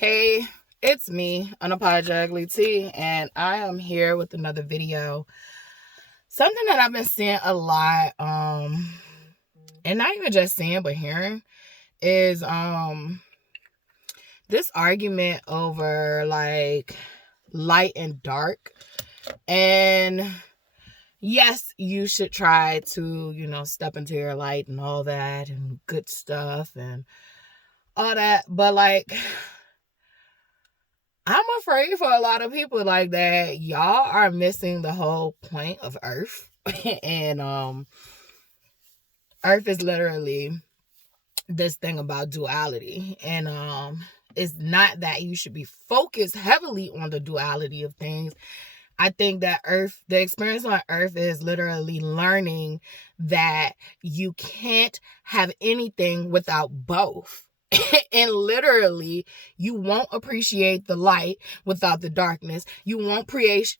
Hey, it's me, Unapologetically T, and I am here with another video. Something that I've been seeing a lot, and not even just seeing but hearing, is this argument over like light and dark. And yes, you should try to, step into your light and all that and good stuff and all that, but like I'm afraid for a lot of people like that y'all are missing the whole point of Earth. And Earth is literally this thing about duality. And it's not that you should be focused heavily on the duality of things. I think that the experience on Earth is literally learning that you can't have anything without both. And literally, you won't appreciate the light without the darkness. You won't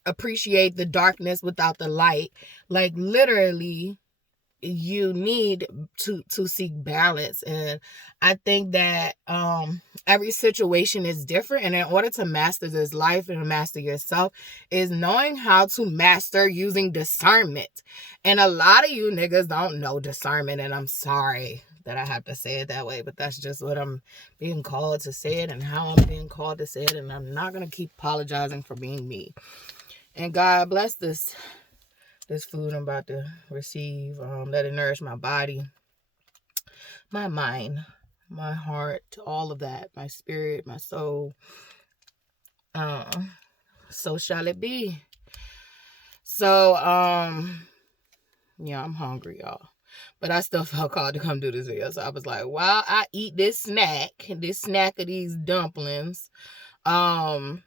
appreciate the darkness without the light. Like literally, you need to seek balance. And I think that every situation is different, and in order to master this life and master yourself is knowing how to master using discernment. And a lot of you niggas don't know discernment, and I'm sorry that I have to say it that way, but that's just what I'm being called to say it and how I'm being called to say it, and I'm not gonna keep apologizing for being me. And God bless this food I'm about to receive. Let it nourish my body, my mind, my heart, all of that, my spirit, my soul. So shall it be. So yeah, I'm hungry, y'all, but I still felt called to come do this video. So I was like, while I eat this snack of these dumplings, I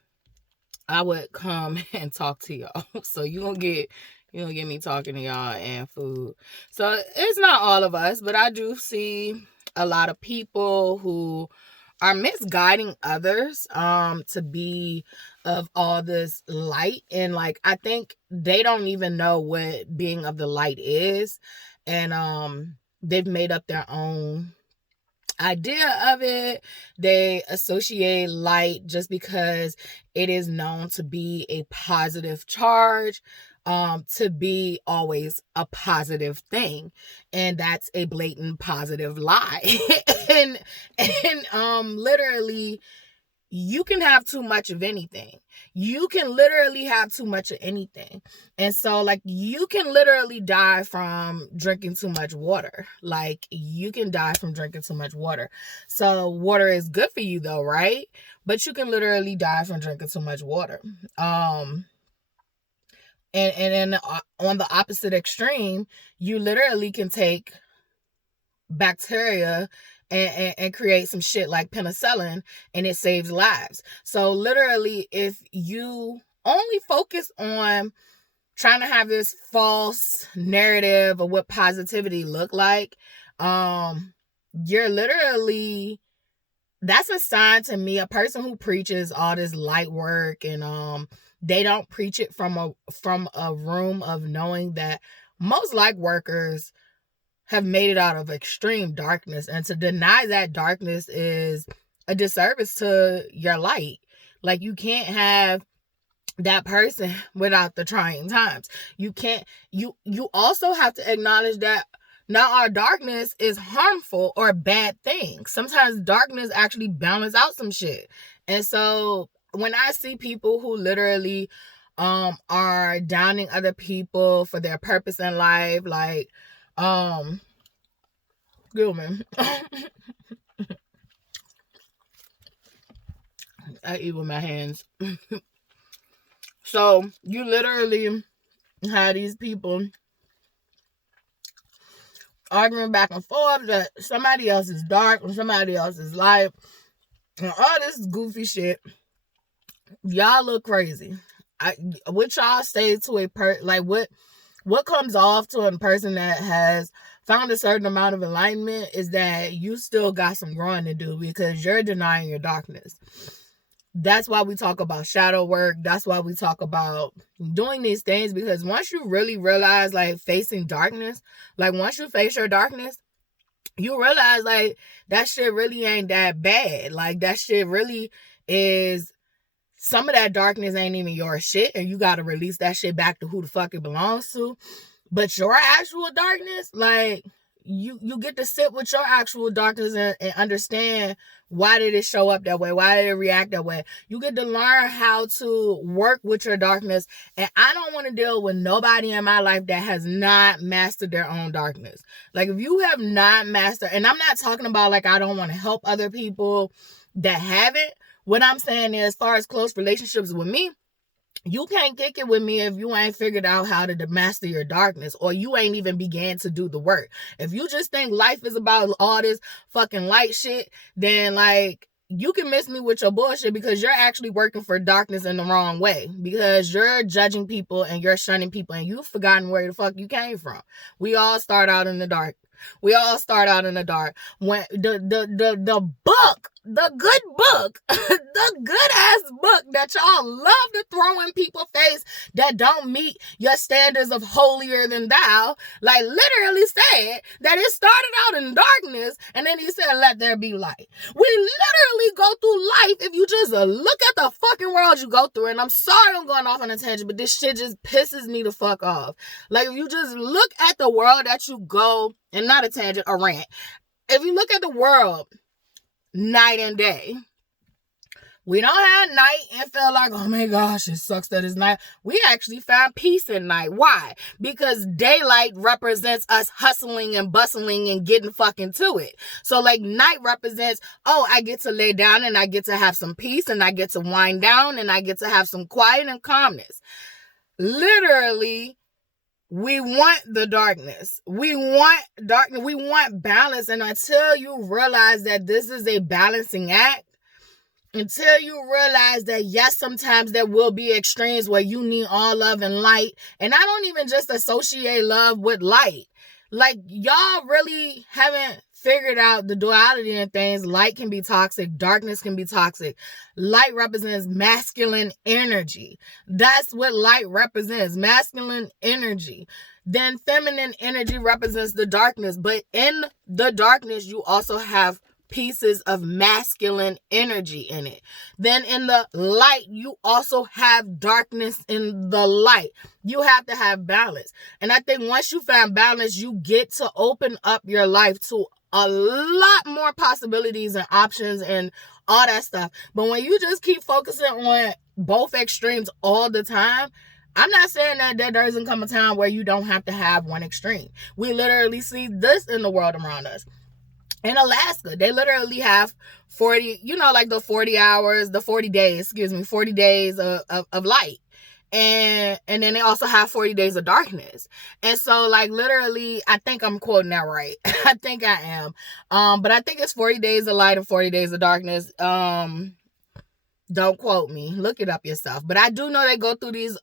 would come and talk to y'all. So you gonna get me talking to y'all and food. So it's not all of us, but I do see a lot of people who are misguiding others to be of all this light. And like, I think they don't even know what being of the light is. And they've made up their own idea of it. They associate light just because it is known to be a positive charge, to be always a positive thing, and that's a blatant positive lie. and literally, you can have too much of anything. You can literally have too much of anything. And so, like, you can literally die from drinking too much water. Like, you can die from drinking too much water. So, water is good for you, though, right? But you can literally die from drinking too much water. And then on the opposite extreme, you literally can take bacteria and create some shit like penicillin, and it saves lives. So literally, if you only focus on trying to have this false narrative of what positivity look like, you're literally, that's a sign to me. A person who preaches all this light work and they don't preach it from a room of knowing that most light workers have made it out of extreme darkness, and to deny that darkness is a disservice to your light. Like, you can't have that person without the trying times. You can't, you also have to acknowledge that not our darkness is harmful or a bad thing. Sometimes darkness actually balances out some shit. And so when I see people who literally are downing other people for their purpose in life, like Gilman. I eat with my hands. So you literally have these people arguing back and forth that somebody else is dark and somebody else is light and all this goofy shit. Y'all look crazy. What y'all say to what comes off to a person that has found a certain amount of enlightenment is that you still got some growing to do because you're denying your darkness. That's why we talk about shadow work. That's why we talk about doing these things, because once you really realize, like, facing darkness, like, once you face your darkness, you realize, like, that shit really ain't that bad. Like, that shit really is some of that darkness ain't even your shit, and you got to release that shit back to who the fuck it belongs to. But your actual darkness, like, you get to sit with your actual darkness and understand, why did it show up that way? Why did it react that way? You get to learn how to work with your darkness. And I don't want to deal with nobody in my life that has not mastered their own darkness. Like, if you have not mastered, and I'm not talking about like I don't want to help other people that haven't. What I'm saying is, as far as close relationships with me, you can't kick it with me if you ain't figured out how to master your darkness, or you ain't even began to do the work. If you just think life is about all this fucking light shit, then like, you can miss me with your bullshit, because you're actually working for darkness in the wrong way, because you're judging people and you're shunning people, and you've forgotten where the fuck you came from. We all start out in the dark. We all start out in the dark. When the book, the good book, the good ass book that y'all love to throw in people's face that don't meet your standards of holier than thou, like, literally said that it started out in darkness, and then he said, let there be light. We literally go through life, if you just look at the fucking world you go through, and I'm sorry I'm going off on a tangent, but this shit just pisses me the fuck off. Like, if you just look at the world that you go, and not a tangent, a rant. If you look at the world night and day, we don't have night and feel like, oh my gosh, it sucks that it's night. We actually found peace in night. Why? Because daylight represents us hustling and bustling and getting fucking to it. So like, night represents, oh, I get to lay down and I get to have some peace and I get to wind down and I get to have some quiet and calmness. Literally, we want the darkness. We want darkness. We want balance. And until you realize that this is a balancing act, until you realize that, yes, sometimes there will be extremes where you need all love and light. And I don't even just associate love with light. Like, y'all really haven't figured out the duality in things. Light can be toxic. Darkness can be toxic. Light represents masculine energy. That's what light represents, masculine energy. Then feminine energy represents the darkness. But in the darkness, you also have pieces of masculine energy in it. Then in the light, you also have darkness in the light. You have to have balance. And I think once you find balance, you get to open up your life to a lot more possibilities and options and all that stuff. But when you just keep focusing on both extremes all the time, I'm not saying that there doesn't come a time where you don't have to have one extreme. We literally see this in the world around us. In Alaska, they literally have 40, like the 40 days of light. And then they also have 40 days of darkness. And so, like, literally, I think I'm quoting that right. I think I am. But I think it's 40 days of light and 40 days of darkness. Don't quote me. Look it up yourself. But I do know they go through these.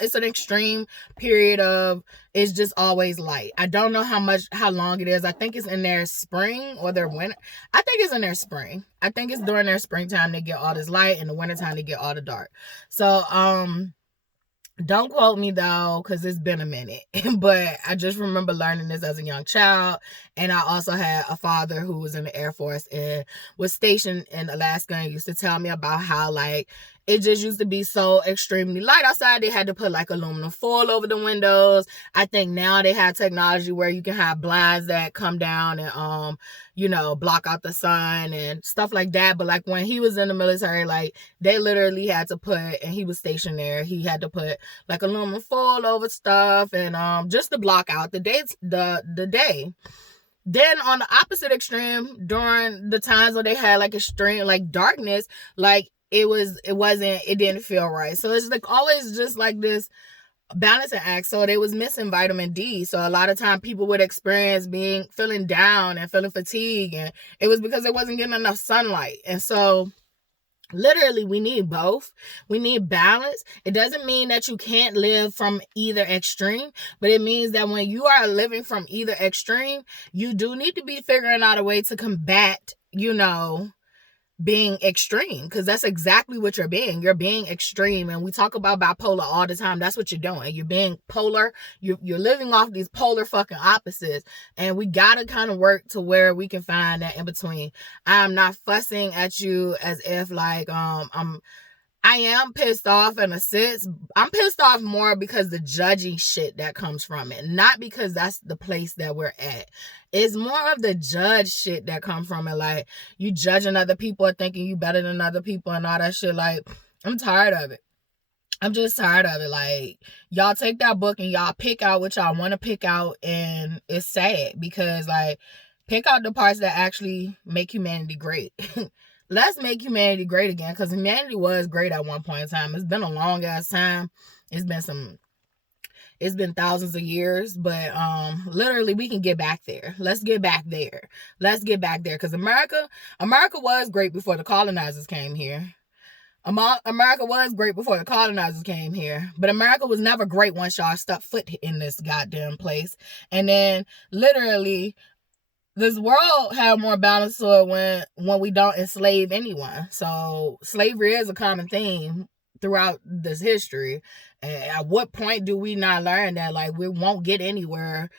It's an extreme period of, it's just always light. I don't know how long it is. I think it's in their spring or their winter. I think it's in their spring. I think it's during their springtime they get all this light, and the wintertime they get all the dark. So, don't quote me though, because it's been a minute. But I just remember learning this as a young child. And I also had a father who was in the Air Force and was stationed in Alaska, and used to tell me about how, like, it just used to be so extremely light outside. They had to put like aluminum foil over the windows. I think now they have technology where you can have blinds that come down and block out the sun and stuff like that. But like, when he was in the military, like, they literally had to put, and he was stationed there, he had to put like aluminum foil over stuff and just to block out the day. Then on the opposite extreme, during the times where they had like extreme like darkness, like, it didn't feel right. So it's like always just like this balancing act. So they was missing vitamin D. So a lot of time people would experience feeling down and feeling fatigue, and it was because they wasn't getting enough sunlight. And so literally, we need both. We need balance. It doesn't mean that you can't live from either extreme, but it means that when you are living from either extreme, you do need to be figuring out a way to combat, being extreme, because that's exactly what you're being. You're being extreme. And we talk about bipolar all the time. That's what you're doing. You're being polar. You're living off these polar fucking opposites. And we gotta kind of work to where we can find that in between. I'm not fussing at you as if like I am pissed off in a sense. I'm pissed off more because the judging shit that comes from it. Not because that's the place that we're at. It's more of the judge shit that comes from it. Like, you judging other people or thinking you better than other people and all that shit. Like, I'm tired of it. I'm just tired of it. Like, y'all take that book and y'all pick out what y'all want to pick out. And it's sad because, like, pick out the parts that actually make humanity great. Let's make humanity great again, because humanity was great at one point in time. It's been a long ass time. It's been thousands of years, but literally we can get back there. Let's get back there. Let's get back there, because America was great before the colonizers came here. America was great before the colonizers came here, but America was never great once y'all stepped foot in this goddamn place. And then literally, this world had more balance to it when we don't enslave anyone. So slavery is a common theme throughout this history. And at what point do we not learn that, like, we won't get anywhere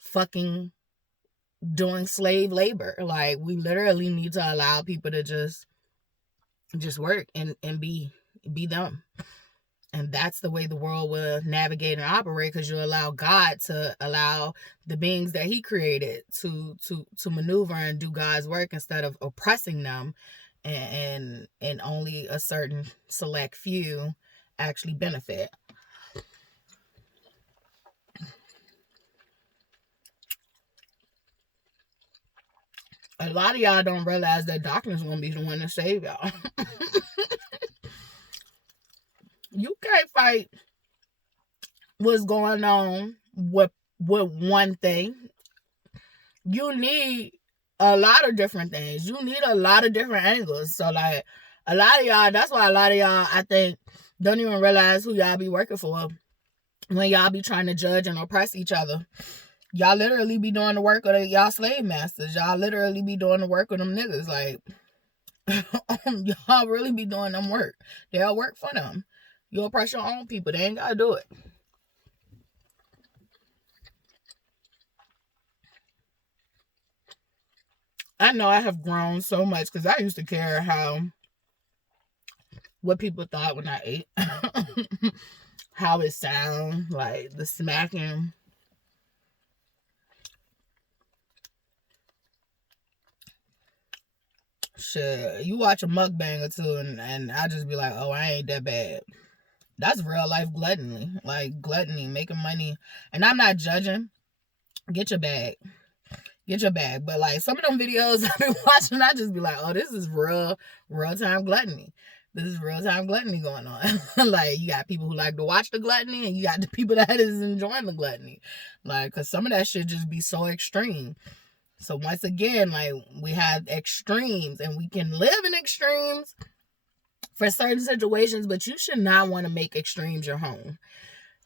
fucking doing slave labor? Like, we literally need to allow people to just work and be them. And that's the way the world will navigate and operate, because you allow God to allow the beings that he created to maneuver and do God's work instead of oppressing them, and only a certain select few actually benefit. A lot of y'all don't realize that darkness is going to be the one to save y'all. You can't fight what's going on with one thing. You need a lot of different things. You need a lot of different angles. So, like, a lot of y'all, that's why a lot of y'all, I think, don't even realize who y'all be working for when y'all be trying to judge and oppress each other. Y'all literally be doing the work of y'all slave masters. Y'all literally be doing the work of them niggas. Like, y'all really be doing them work. They'll work for them. You oppress your own people. They ain't got to do it. I know I have grown so much, because I used to care what people thought when I ate. How it sound, like the smacking. Shit, you watch a mukbang or two and I just be like, oh, I ain't that bad. That's real life gluttony. Like, gluttony, making money. And I'm not judging. Get your bag. Get your bag. But, like, some of them videos I've been watching, I just be like, oh, this is real time gluttony. This is real time gluttony going on. Like, you got people who like to watch the gluttony, and you got the people that is enjoying the gluttony. Like, because some of that shit just be so extreme. So, once again, like, we have extremes, and we can live in extremes for certain situations, but you should not want to make extremes your home.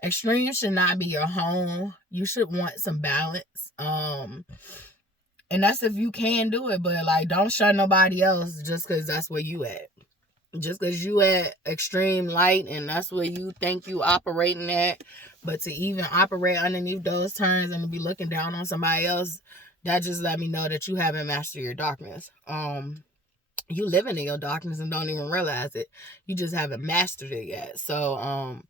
Extremes should not be your home. You should want some balance. And that's if you can do it, but, like, don't shut nobody else just because that's where you at. Just because you at extreme light and that's where you think you operating at, but to even operate underneath those terms and to be looking down on somebody else, that just let me know that you haven't mastered your darkness. You living in your darkness and don't even realize it. You just haven't mastered it yet. So,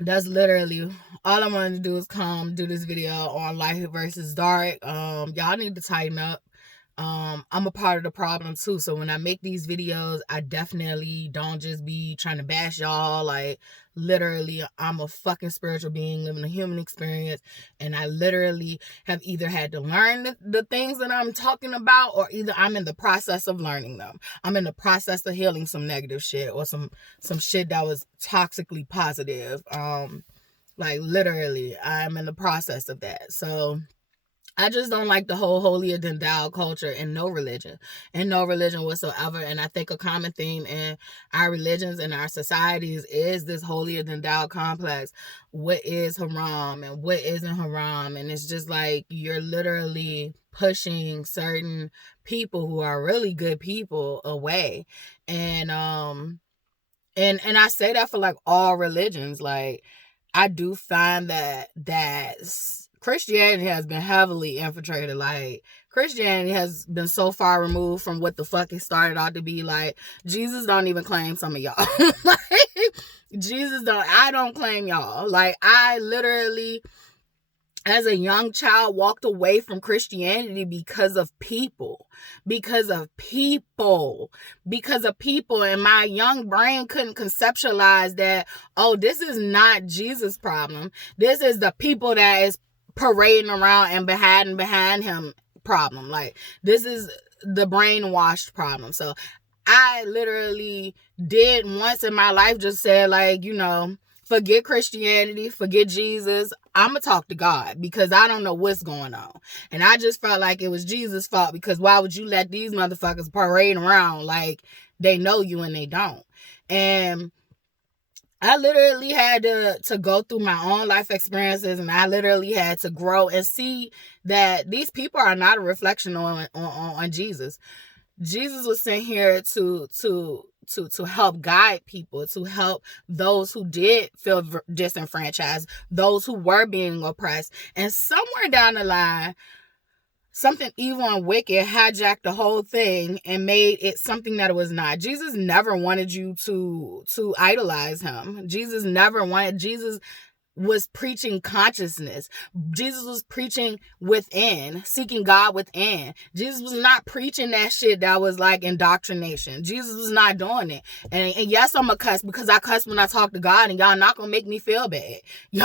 that's literally all I wanted to do is come do this video on light versus dark. Y'all need to tighten up. I'm a part of the problem too. So when I make these videos, I definitely don't just be trying to bash y'all. Like, literally, I'm a fucking spiritual being living a human experience. And I literally have either had to learn the things that I'm talking about, or either I'm in the process of learning them. I'm in the process of healing some negative shit, or some shit that was toxically positive. Like, literally, I'm in the process of that. So I just don't like the whole holier than thou culture in no religion whatsoever. And I think a common theme in our religions and our societies is this holier than thou complex. What is haram and what isn't haram? And it's just like you're literally pushing certain people who are really good people away. And I say that for like all religions. Like, I do find that Christianity has been heavily infiltrated. Like, Christianity has been so far removed from what the fuck it started out to be. Like, Jesus don't even claim some of y'all. Like, I don't claim y'all. Like, I literally, as a young child, walked away from Christianity because of people. And my young brain couldn't conceptualize that, oh, this is not Jesus' problem. This is the people that is parading around and behind him problem. Like, this is the brainwashed problem. So I literally did once in my life just said, like, forget Christianity, forget Jesus. I'm going to talk to God because I don't know what's going on. And I just felt like it was Jesus' fault, because why would you let these motherfuckers parade around like they know you and they don't? And I literally had to go through my own life experiences, and I literally had to grow and see that these people are not a reflection on Jesus. Jesus was sent here to help guide people, to help those who did feel disenfranchised, those who were being oppressed. And somewhere down the line, something evil and wicked hijacked the whole thing and made it something that it was not. Jesus never wanted you to idolize him. Jesus was preaching consciousness. Jesus was preaching within, seeking God within. Jesus was not preaching that shit that was like indoctrination. Jesus was not doing it. And yes, I'm a cuss, because I cuss when I talk to God, and y'all not gonna make me feel bad. Y'all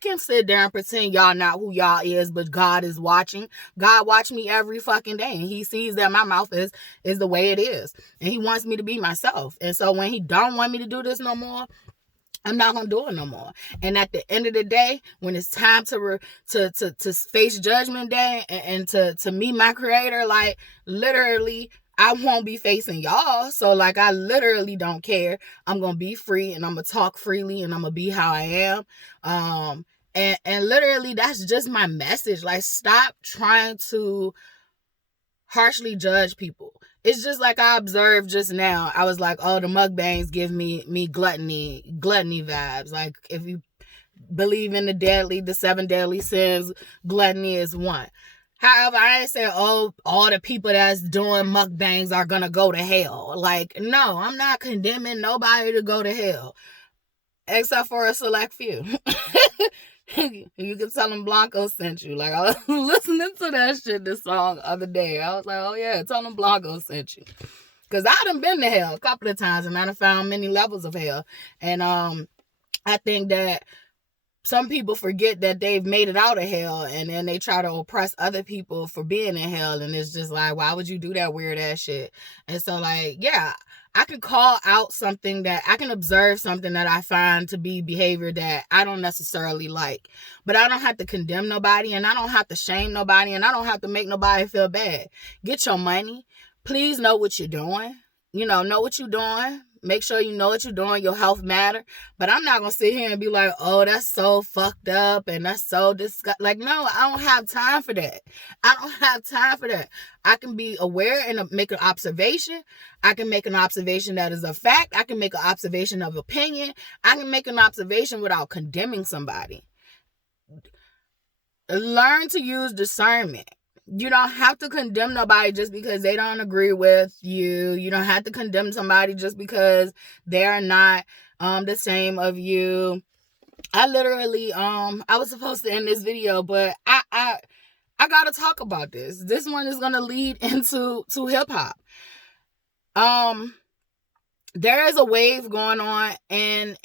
can sit there and pretend y'all not who y'all is, but God is watching. God watch me every fucking day, and he sees that my mouth is the way it is. And he wants me to be myself. And so when he don't want me to do this no more, I'm not gonna do it no more. And at the end of the day, when it's time to face judgment day and to meet my creator, like, literally, I won't be facing y'all. So, like, I literally don't care. I'm gonna be free, and I'm gonna talk freely, and I'm gonna be how I am. And literally, that's just my message. Like, stop trying to harshly judge people. It's just like I observed just now. I was like, oh, the mukbangs give me gluttony vibes. Like, if you believe in the 7 deadly sins, gluttony is one. However, I ain't saying, oh, all the people that's doing mukbangs are gonna go to hell. Like, no, I'm not condemning nobody to go to hell, except for a select few. You can tell them Blanco sent you. Like, I was listening to that shit, this song, the other day. I was like, oh yeah, tell them Blanco sent you. Because I done been to hell a couple of times, and I done found many levels of hell. And I think that some people forget that they've made it out of hell, and then they try to oppress other people for being in hell. And it's just like, why would you do that weird ass shit? And so, like, yeah, I can call out something that I can observe, something that I find to be behavior that I don't necessarily like, but I don't have to condemn nobody, and I don't have to shame nobody, and I don't have to make nobody feel bad. Get your money. Please know what you're doing. Know what you're doing. Make sure you know what you're doing. Your health matter. But I'm not going to sit here and be like, oh, that's so fucked up and that's so disgusting. Like, no, I don't have time for that. I can be aware and make an observation. I can make an observation that is a fact. I can make an observation of opinion. I can make an observation without condemning somebody. Learn to use discernment. You don't have to condemn nobody just because they don't agree with you. You don't have to condemn somebody just because they're not the same of you. I literally I was supposed to end this video, but I gotta talk about this. This one is gonna lead into hip hop. There is a wave going on in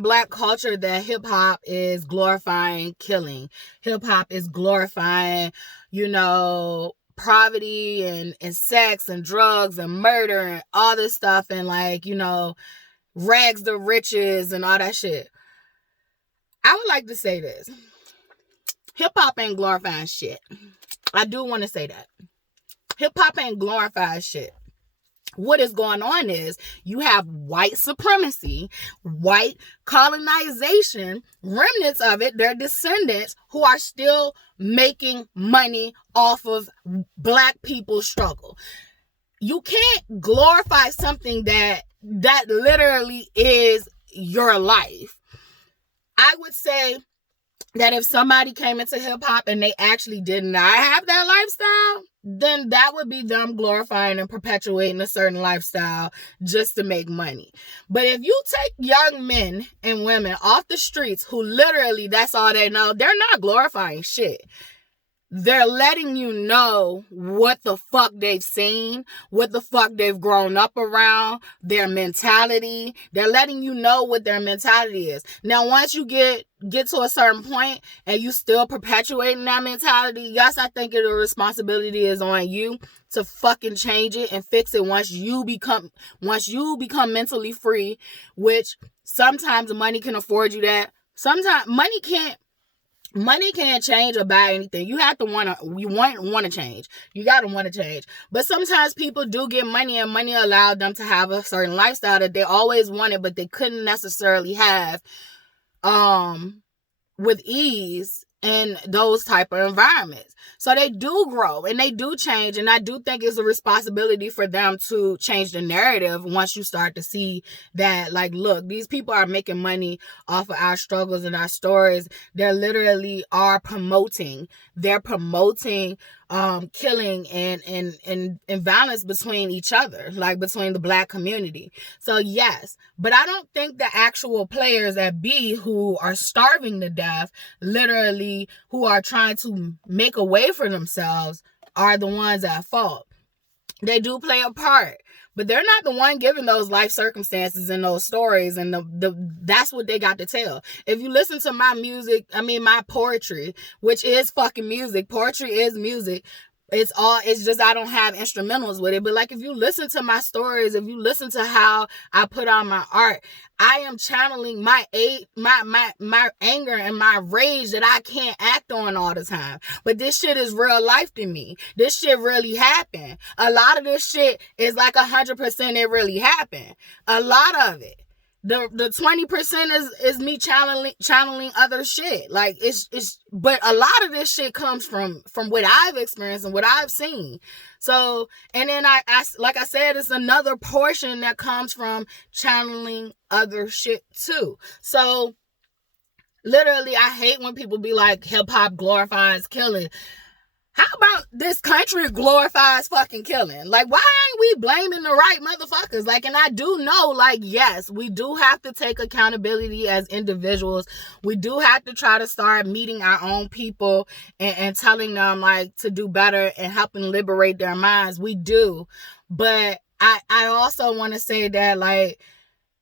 Black culture that hip hop is glorifying killing. Hip hop is glorifying, poverty and sex and drugs and murder and all this stuff, and like, rags to riches and all that shit. I would like to say this. hip-hop ain't glorifying shit. I do want to say that. Hip-hop ain't glorifying shit. What is going on is you have white supremacy, white colonization, remnants of it, their descendants, who are still making money off of black people's struggle. You can't glorify something that literally is your life. I would say that if somebody came into hip-hop and they actually did not have that lifestyle, then that would be them glorifying and perpetuating a certain lifestyle just to make money. But if you take young men and women off the streets who literally, that's all they know, they're not glorifying shit. They're letting you know what the fuck they've seen, what the fuck they've grown up around, their mentality. They're letting you know what their mentality is. Now, once you get to a certain point and you still perpetuating that mentality, yes, I think the responsibility is on you to fucking change it and fix it once you become mentally free, which sometimes money can afford you that. Sometimes money can't change or buy anything. You have to want to change. You got to want to change. But sometimes people do get money, and money allowed them to have a certain lifestyle that they always wanted, but they couldn't necessarily have with ease in those type of environments. So they do grow and they do change. And I do think it's a responsibility for them to change the narrative once you start to see that, like, look, these people are making money off of our struggles and our stories. They literally are promoting. They're promoting killing and violence between each other, like between the black community. So yes, but I don't think the actual players at B who are starving to death, literally, who are trying to make a way for themselves, are the ones at fault. They do play a part, but they're not the one giving those life circumstances and those stories, and that's what they got to tell. If you listen to my music, my poetry, which is fucking music, poetry is music. It's just I don't have instrumentals with it. But like, if you listen to my stories, if you listen to how I put on my art, I am channeling my anger and my rage that I can't act on all the time. But this shit is real life to me. This shit really happened. A lot of this shit is like 100% it really happened. A lot of it. The 20% is me channeling other shit. Like but a lot of this shit comes from what I've experienced and what I've seen. So, and then I like I said, it's another portion that comes from channeling other shit too. So literally, I hate when people be like, hip hop glorifies killing. How about this country glorifies fucking killing? Like, why ain't we blaming the right motherfuckers? Like, and I do know, like, yes, we do have to take accountability as individuals. We do have to try to start meeting our own people and telling them, like, to do better and helping liberate their minds. We do. But I also want to say that, like,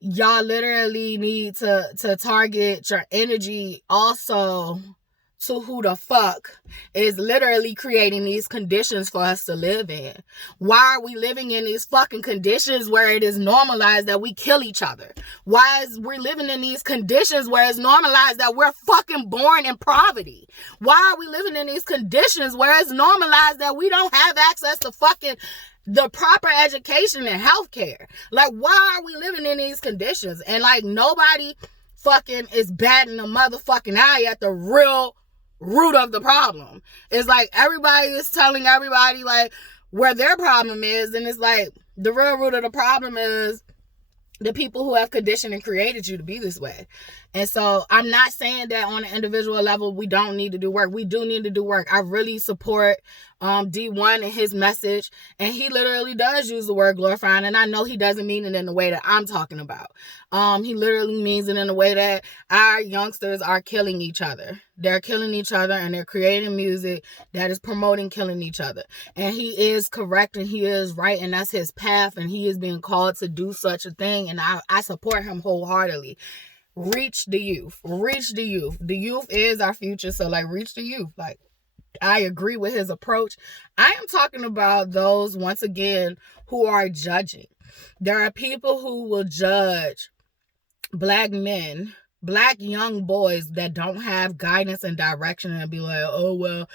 y'all literally need to target your energy also to who the fuck is literally creating these conditions for us to live in. Why are we living in these fucking conditions where it is normalized that we kill each other? Why is we living in these conditions where it's normalized that we're fucking born in poverty? Why are we living in these conditions where it's normalized that we don't have access to fucking the proper education and healthcare? Like, why are we living in these conditions? And like, nobody fucking is batting a motherfucking eye at the real root of the problem. It's like everybody is telling everybody like where their problem is, and it's like the real root of the problem is the people who have conditioned and created you to be this way. And so I'm not saying that on an individual level we don't need to do work. We do need to do work. I really support D1 and his message, and he literally does use the word glorifying, and I know he doesn't mean it in the way that I'm talking about. He literally means it in a way that our youngsters are killing each other. They're killing each other, and they're creating music that is promoting killing each other. And he is correct, and he is right, and that's his path, and he is being called to do such a thing, and I support him wholeheartedly. Reach the youth. Reach the youth. The youth is our future, so like, reach the youth. Like, I agree with his approach. I am talking about those, once again, who are judging. There are people who will judge Black men Black young boys that don't have guidance and direction and be like, oh well,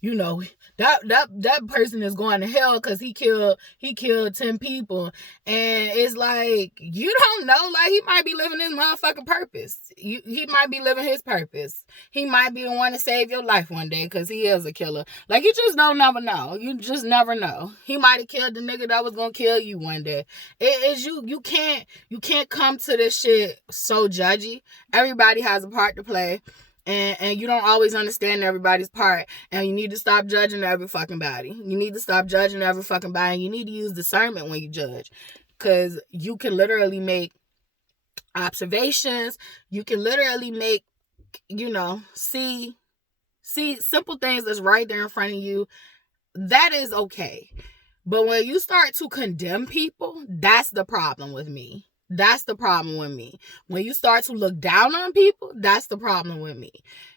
you know, that person is going to hell because he killed 10 people. And it's like, you don't know, like, he might be living his motherfucking purpose. He might be living his purpose. He might be the one to save your life one day because he is a killer. Like, you just don't never know. You just never know. He might have killed the nigga that was gonna kill you one day. It is you can't come to this shit so judgy. Everybody has a part to play. And you don't always understand everybody's part. And you need to stop judging every fucking body. You need to stop judging every fucking body. You need to use discernment when you judge. Because you can literally make observations. You can literally make, see simple things that's right there in front of you. That is okay. But when you start to condemn people, that's the problem with me. That's the problem with me. When you start to look down on people, that's the problem with me.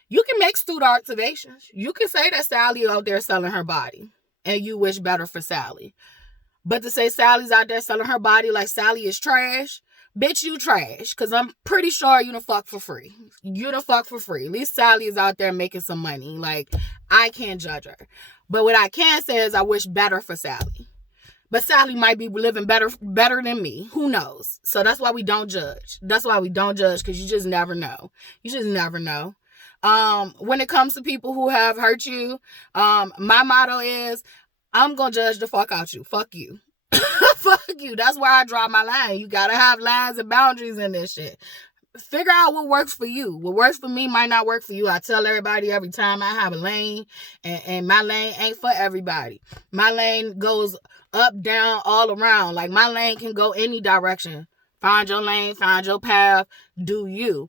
You can make astute observations. You can say that Sally out there selling her body and you wish better for Sally. But to say Sally's out there selling her body like Sally is trash, bitch, you trash. Because I'm pretty sure you done fuck for free. You done fuck for free. At least Sally is out there making some money. Like, I can't judge her. But what I can say is I wish better for Sally. But Sally might be living better than me. Who knows? So that's why we don't judge. That's why we don't judge, because you just never know. You just never know. When it comes to people who have hurt you, my motto is, I'm going to judge the fuck out you. Fuck you. Fuck you. That's where I draw my line. You got to have lines and boundaries in this shit. Figure out what works for you. What works for me might not work for you. I tell everybody every time I have a lane, and my lane ain't for everybody. My lane goes up, down, all around. Like, my lane can go any direction. Find your lane, find your path, do you.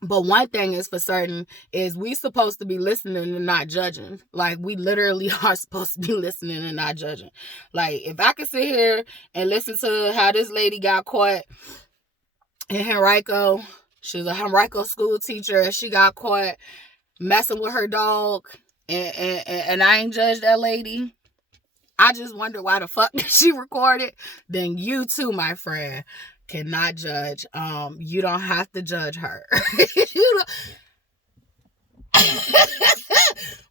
But one thing is for certain is we supposed to be listening and not judging. Like, we literally are supposed to be listening and not judging. Like, if I could sit here and listen to how this lady got caught in Henrico, she was a Henrico school teacher, and she got caught messing with her dog, and I ain't judged that lady. I just wonder why the fuck did she record it. Then you too, my friend, cannot judge. You don't have to judge her.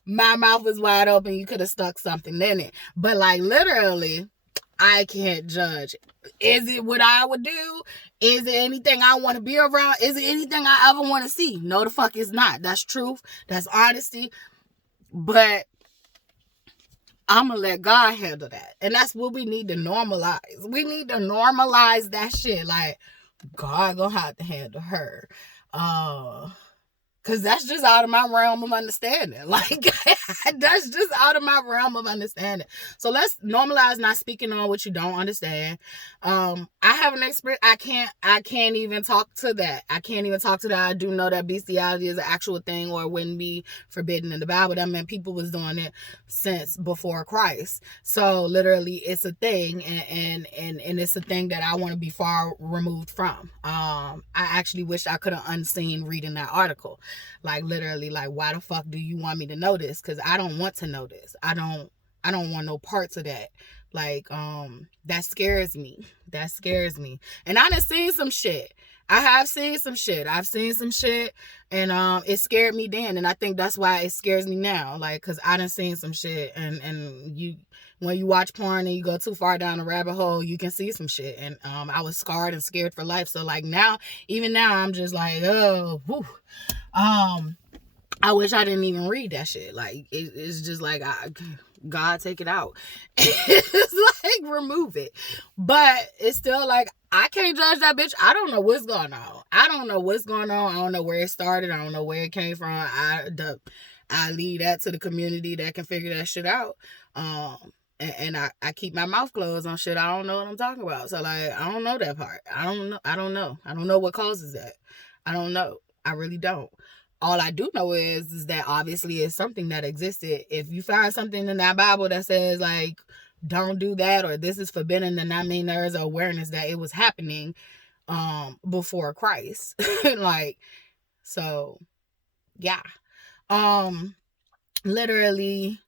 My mouth was wide open. You could have stuck something in it. But, like, literally, I can't judge. Is it what I would do? Is it anything I want to be around? Is it anything I ever want to see? No, the fuck is not. That's truth. That's honesty. But I'm going to let God handle that. And that's what we need to normalize. We need to normalize that shit. Like, God going to have to handle her. Because that's just out of my realm of understanding. Like, that's just out of my realm of understanding. So let's normalize not speaking on what you don't understand. I have an experience. I can't even talk to that. I can't even talk to that. I do know that bestiality is an actual thing, or it wouldn't be forbidden in the Bible. That meant people was doing it since before Christ. So literally it's a thing, and it's a thing that I want to be far removed from. I actually wish I could have unseen reading that article. Like, literally, like, why the fuck do you want me to know this? Because I don't want to know this. I don't want no parts of that. Like, that scares me. That scares me. And I done seen some shit. I have seen some shit. I've seen some shit, and it scared me then, and I think that's why it scares me now. Like, because I done seen some shit, and you, when you watch porn and you go too far down a rabbit hole, you can see some shit. And I was scarred and scared for life. So, like, now, even now, I'm just like, oh, whew. I wish I didn't even read that shit. Like, it's just like, God, take it out. It's like, remove it. But it's still like, I can't judge that bitch. I don't know what's going on. I don't know where it started. I don't know where it came from. I leave that to the community that can figure that shit out. And I keep my mouth closed on shit I don't know what I'm talking about. So, like, I don't know that part. I don't know. I don't know what causes that. I don't know. I really don't. All I do know is that obviously it's something that existed. If you find something in that Bible that says, like, don't do that, or this is forbidden, then that means there is awareness that it was happening before Christ. Like, so, yeah. Literally,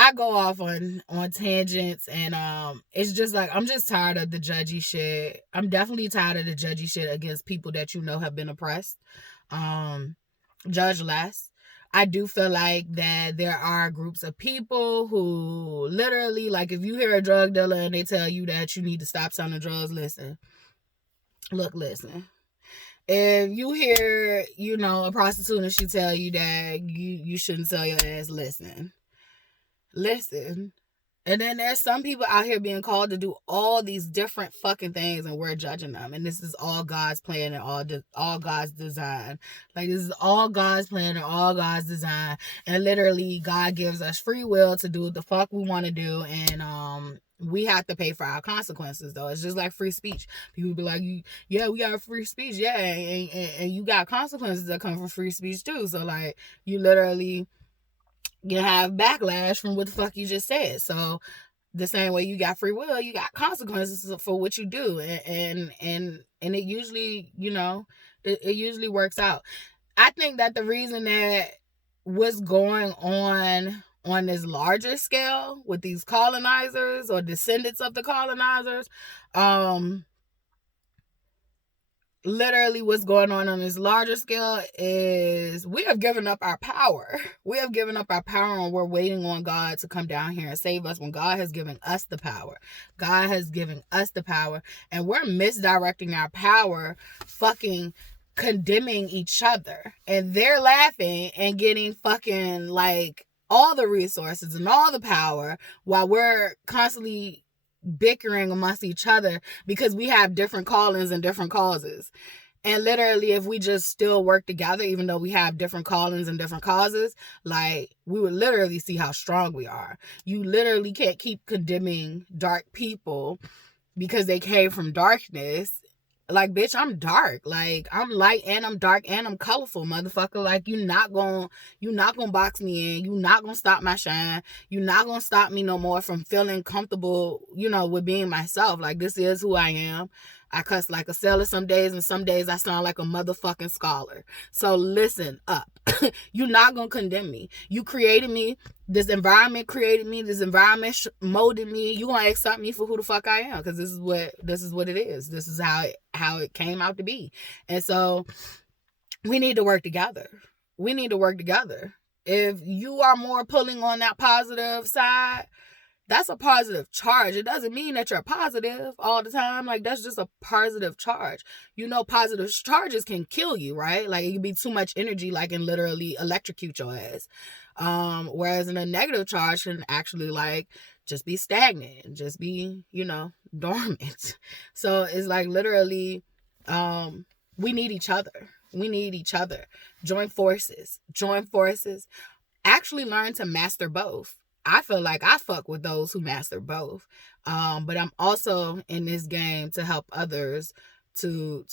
I go off on tangents, and it's just like I'm just tired of the judgy shit. I'm definitely tired of the judgy shit against people that have been oppressed. Judge less. I do feel like that there are groups of people who literally, like, if you hear a drug dealer and they tell you that you need to stop selling drugs, listen. If you hear, a prostitute and she tell you that you shouldn't sell your ass, listen. And then there's some people out here being called to do all these different fucking things, and we're judging them. And this is all God's plan and all God's design. Like, this is all God's plan and all God's design. And literally, God gives us free will to do what the fuck we want to do. And we have to pay for our consequences, though. It's just like free speech. People be like, yeah, we got free speech. Yeah, and you got consequences that come from free speech, too. So, like, you literally... you have backlash from what the fuck you just said. So the same way you got free will, you got consequences for what you do, and it usually, it usually works out. I think that the reason that what's going on this larger scale with these colonizers or descendants of the colonizers, literally what's going on this larger scale is we have given up our power. We have given up our power, and we're waiting on God to come down here and save us when God has given us the power. God has given us the power, and we're misdirecting our power, fucking condemning each other. And they're laughing and getting fucking like all the resources and all the power while we're constantly bickering amongst each other because we have different callings and different causes. And literally, if we just still work together, even though we have different callings and different causes, like, we would literally see how strong we are. You literally can't keep condemning dark people because they came from darkness. Like, bitch, I'm dark. Like, I'm light and I'm dark and I'm colorful, motherfucker. Like, you not gonna box me in. You not gonna stop my shine. You not gonna stop me no more from feeling comfortable, with being myself. Like, this is who I am. I cuss like a sailor some days, and some days I sound like a motherfucking scholar. So listen up. You're not gonna condemn me. You created me. This environment created me. This environment molded me. You gonna accept me for who the fuck I am, because this is what it is. This is how it came out to be. And so we need to work together. If you are more pulling on that positive side, that's a positive charge. It doesn't mean that you're positive all the time. Like, that's just a positive charge. Positive charges can kill you, right? Like, it can be too much energy, like, and literally electrocute your ass. Whereas a negative charge can actually, like, just be stagnant, just be, dormant. So it's like, literally, we need each other. Join forces. Actually learn to master both. I feel like I fuck with those who master both. But I'm also in this game to help others to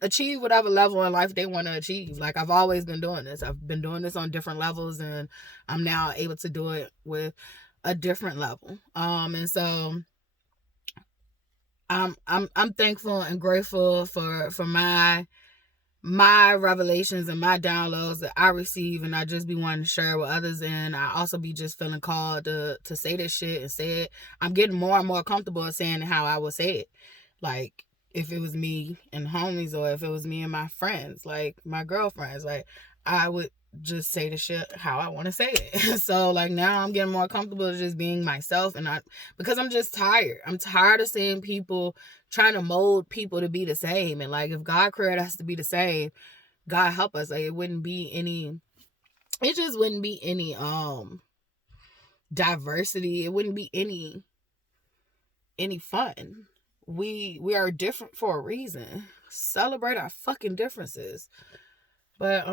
achieve whatever level in life they want to achieve. Like, I've always been doing this. I've been doing this on different levels, and I'm now able to do it with a different level. And so I'm thankful and grateful for my revelations and my downloads that I receive, and I just be wanting to share with others. And I also be just feeling called to say this shit and say it. I'm getting more and more comfortable in saying how I would say it. Like, if it was me and homies, or if it was me and my friends, like my girlfriends, like, I would just say the shit how I want to say it. So, like, now I'm getting more comfortable just being myself, and because I'm just tired. I'm tired of seeing people trying to mold people to be the same. And, like, if God created us to be the same, God help us. Like, it just wouldn't be any diversity. It wouldn't be any fun. We are different for a reason. Celebrate our fucking differences. But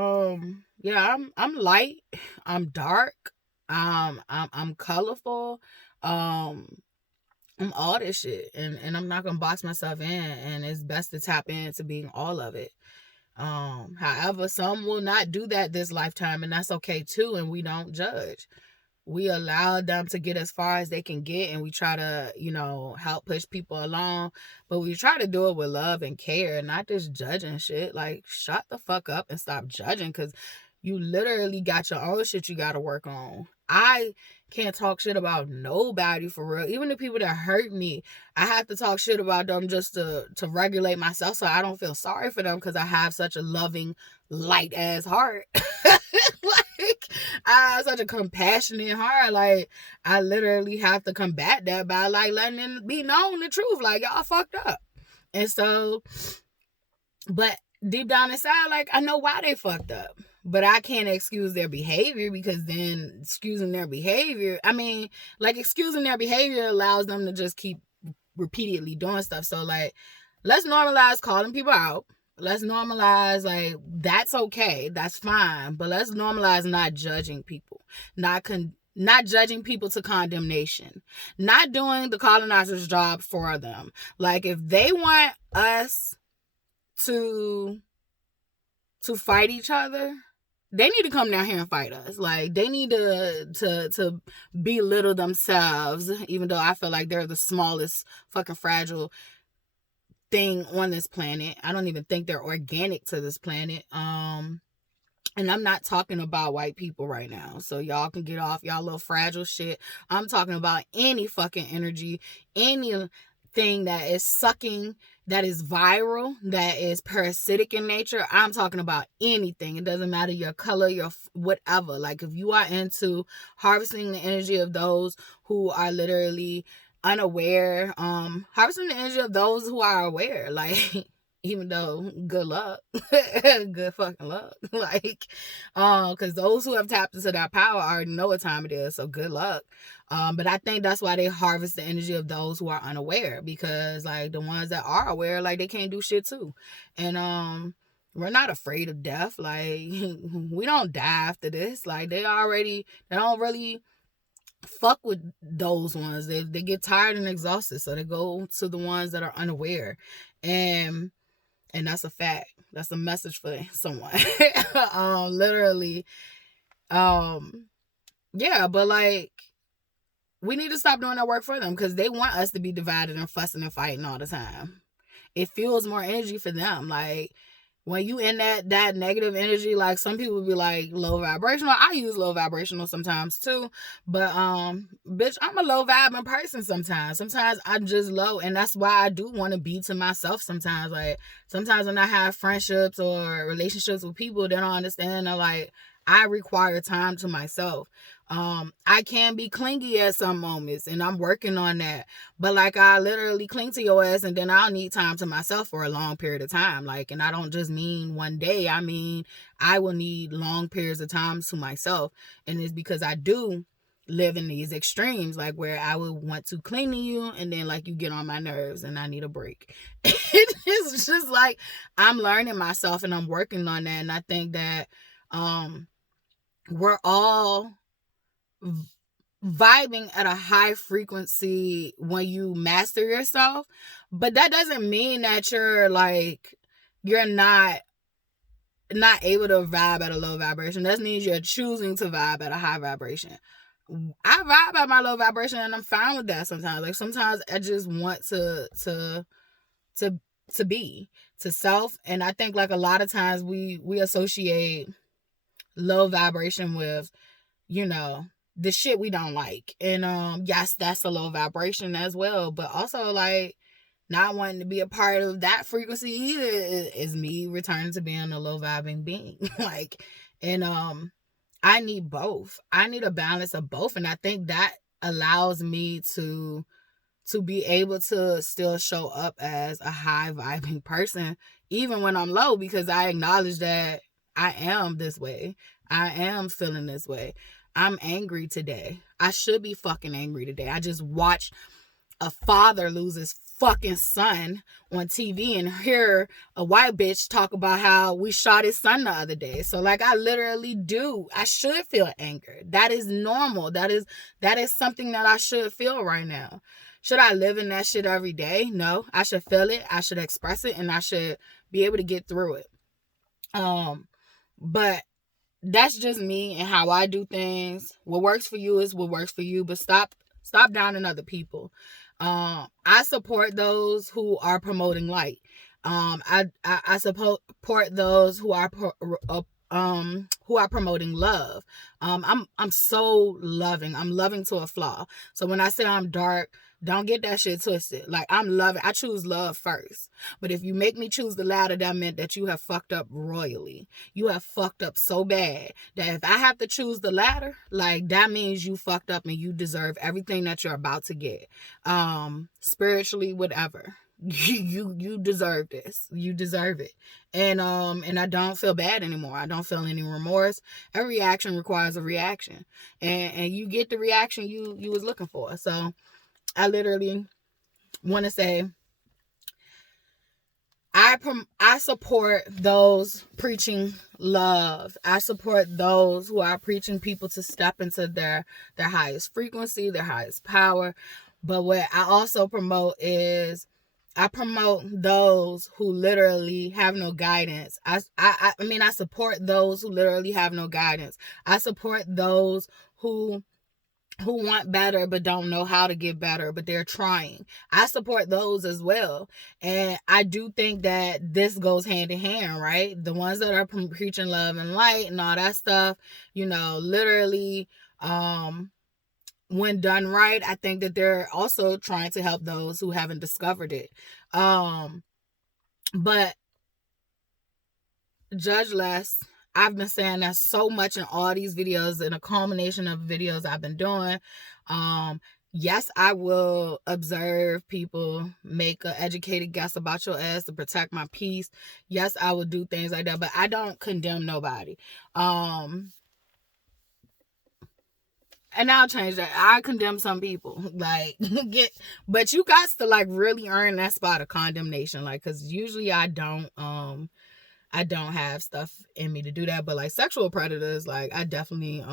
yeah, I'm light, I'm dark, I'm colorful, I'm all this shit, and I'm not gonna box myself in, and it's best to tap into being all of it. However, some will not do that this lifetime, and that's okay too, and we don't judge. We allow them to get as far as they can get, and we try to, help push people along, but we try to do it with love and care, not just judging shit. Like, shut the fuck up and stop judging, because you literally got your own shit you got to work on. I can't talk shit about nobody for real. Even the people that hurt me, I have to talk shit about them just to regulate myself so I don't feel sorry for them, because I have such a loving, light ass heart. Like, I have such a compassionate heart. Like, I literally have to combat that by like letting it be known the truth. Like, y'all fucked up. And so, but deep down inside, like, I know why they fucked up. But I can't excuse their behavior, because then excusing their behavior, I mean, like, excusing their behavior allows them to just keep repeatedly doing stuff. So, like, let's normalize calling people out. Let's normalize, like, that's okay. That's fine. But let's normalize not judging people. Not judging people to condemnation. Not doing the colonizer's job for them. Like, if they want us to fight each other, they need to come down here and fight us. Like, they need to belittle themselves, even though I feel like they're the smallest fucking fragile thing on this planet. I don't even think they're organic to this planet. And I'm not talking about white people right now, so y'all can get off y'all little fragile shit. I'm talking about any fucking energy, anything that is sucking, that is viral, that is parasitic in nature. I'm talking about anything. It doesn't matter your color, your whatever. Like, if you are into harvesting the energy of those who are literally unaware, harvesting the energy of those who are aware, like, even though good luck, good fucking luck, like, because those who have tapped into that power already know what time it is, so good luck. But I think that's why they harvest the energy of those who are unaware, because, like, the ones that are aware, like, they can't do shit too. And we're not afraid of death. Like, we don't die after this. Like, they don't really fuck with those ones. They get tired and exhausted, so they go to the ones that are unaware. And that's a fact. That's a message for someone. Literally. Yeah, but, like, we need to stop doing that work for them, because they want us to be divided and fussing and fighting all the time. It fuels more energy for them. Like, when you in that negative energy, like, some people be like low vibrational. I use low vibrational sometimes too. But bitch, I'm a low vibing person sometimes. Sometimes I'm just low. And that's why I do want to be to myself sometimes. Like, sometimes when I have friendships or relationships with people, they don't understand that, like, I require time to myself. I can be clingy at some moments, and I'm working on that. But, like, I literally cling to your ass, and then I'll need time to myself for a long period of time. Like, and I don't just mean one day. I mean, I will need long periods of time to myself. And it's because I do live in these extremes, like, where I would want to cling to you, and then, like, you get on my nerves and I need a break. It's just like, I'm learning myself and I'm working on that. And I think that we're all vibing at a high frequency when you master yourself, but that doesn't mean that you're not able to vibe at a low vibration. That means you're choosing to vibe at a high vibration. I vibe at my low vibration, and I'm fine with that sometimes. Like, sometimes I just want to be to self. And I think, like, a lot of times we associate low vibration with, you know, the shit we don't like. And yes, that's a low vibration as well. But also, like, not wanting to be a part of that frequency either is me returning to being a low vibing being. Like, and I need both. I need a balance of both. And I think that allows me to be able to still show up as a high vibing person, even when I'm low, because I acknowledge that I am this way. I am feeling this way. I'm angry today. I should be fucking angry today. I just watched a father lose his fucking son on TV and hear a white bitch talk about how we shot his son the other day. So, like, I literally do. I should feel anger. That is normal. That is something that I should feel right now. Should I live in that shit every day? No. I should feel it. I should express it, and I should be able to get through it. But that's just me and how I do things. What works for you is what works for you, but stop downing other people. I support those who are promoting light. I support those who are who are promoting love. I'm so loving. I'm loving to a flaw. So when I say I'm dark, don't get that shit twisted. Like, I'm loving. I choose love first. But if you make me choose the latter, that meant that you have fucked up royally. You have fucked up so bad that if I have to choose the latter, like, that means you fucked up and you deserve everything that you're about to get. Spiritually, whatever. You deserve this. You deserve it. And I don't feel bad anymore. I don't feel any remorse. Every action requires a reaction. And you get the reaction you was looking for. So I literally want to say I support those preaching love. I support those who are preaching people to step into their highest frequency, their highest power. But what I also promote is I promote those who literally have no guidance. I support those who literally have no guidance. I support those who want better but don't know how to get better, but they're trying. I support those as well. And I do think that this goes hand in hand, right? The ones that are preaching love and light and all that stuff, literally, when done right, I think that they're also trying to help those who haven't discovered it. But judge less. I've been saying that so much in all these videos, in a culmination of videos I've been doing. Yes, I will observe people, make an educated guess about your ass to protect my peace. Yes, I will do things like that, but I don't condemn nobody. And I'll change that. I condemn some people, but you got to really earn that spot of condemnation, because usually I don't have stuff in me to do that. But sexual predators, I definitely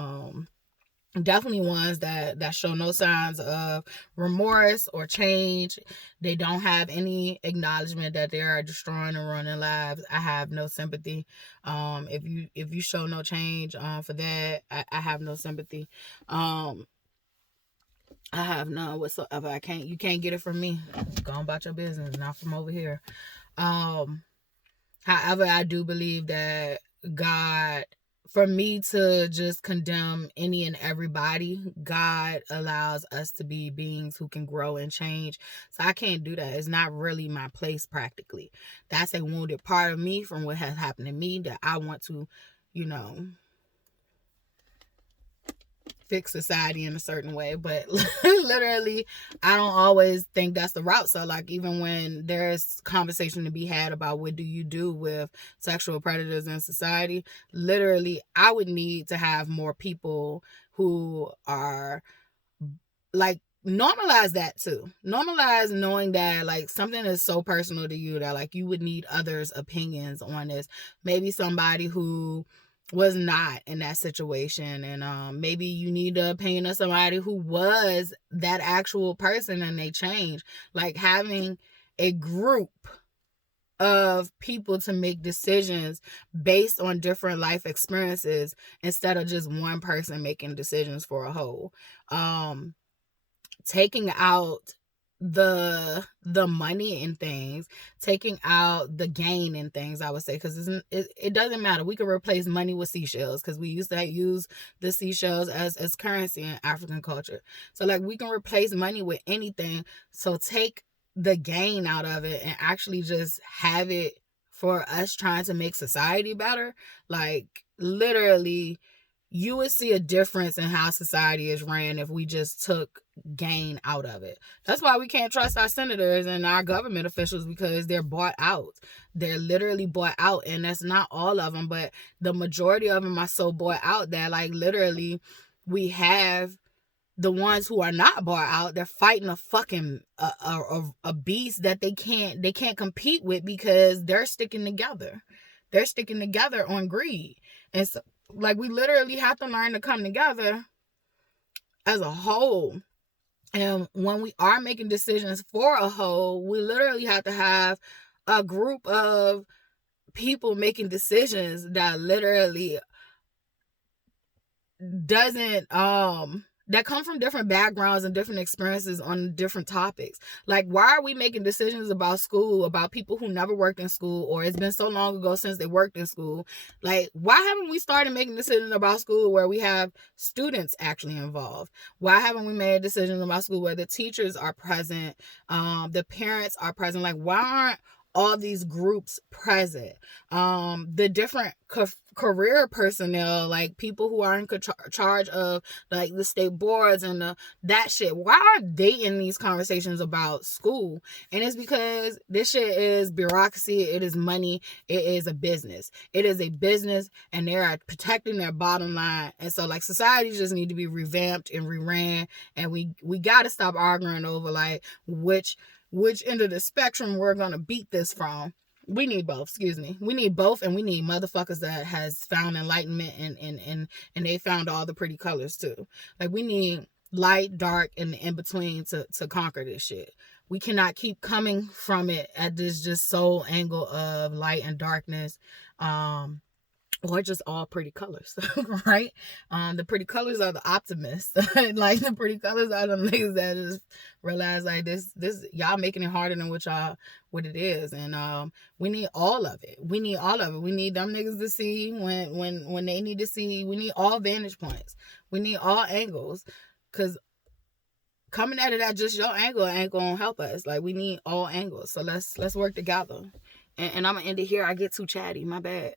ones that show no signs of remorse or change. They don't have any acknowledgement that they are destroying and running lives. I have no sympathy. If you show no change for that, I have no sympathy. I have none whatsoever. You can't get it from me. Go on about your business, not from over here. However, I do believe that God, for me to just condemn any and everybody, God allows us to be beings who can grow and change. So I can't do that. It's not really my place practically. That's a wounded part of me from what has happened to me that I want to, fix society in a certain way. But literally, I don't always think that's the route. So even when there's conversation to be had about what do you do with sexual predators in society, literally I would need to have more people who are normalize that too. Normalize knowing that something is so personal to you that you would need others' opinions on this. Maybe somebody who was not in that situation, and maybe you need the opinion of somebody who was that actual person and they changed. Having a group of people to make decisions based on different life experiences instead of just one person making decisions for a whole. Taking out the money in things, taking out the gain in things, I would say, because it doesn't matter. We can replace money with seashells, because we used to use the seashells as currency in African culture. So we can replace money with anything. So take the gain out of it and actually just have it for us trying to make society better. Literally, you would see a difference in how society is ran if we just took gain out of it. That's why we can't trust our senators and our government officials, because they're bought out. They're literally bought out, and that's not all of them, but the majority of them are so bought out that literally we have the ones who are not bought out. They're fighting a fucking a beast that they can't compete with, because they're sticking together. They're sticking together on greed. And so we literally have to learn to come together as a whole. And when we are making decisions for a whole, we literally have to have a group of people making decisions that literally doesn't that come from different backgrounds and different experiences on different topics. Like, why are we making decisions about school, about people who never worked in school, or it's been so long ago since they worked in school? Like, why haven't we started making decisions about school where we have students actually involved? Why haven't we made decisions about school where the teachers are present, the parents are present? Like, why aren't all these groups present? The different career personnel, like people who are in charge of like the state boards and that shit, why are they in these conversations about school? And it's because this shit is bureaucracy, it is money, it is a business. It is a business, and they are protecting their bottom line. And so like society just need to be revamped and reran, and we got to stop arguing over like which end of the spectrum we're gonna beat this from. We need both, we need both, and we need motherfuckers that has found enlightenment and they found all the pretty colors too. Like, we need light, dark, and the in between to conquer this shit. We cannot keep coming from it at this just sole angle of light and darkness, or just all pretty colors, right? The pretty colors are the optimists. Like, the pretty colors are the niggas that just realize like this y'all making it harder than what it is. And we need all of it. We need them niggas to see when they need to see. We need all vantage points. We need all angles, because coming at it at just your angle ain't gonna help us. Like, we need all angles. So let's work together. And I'm gonna end it here. I get too chatty. My bad.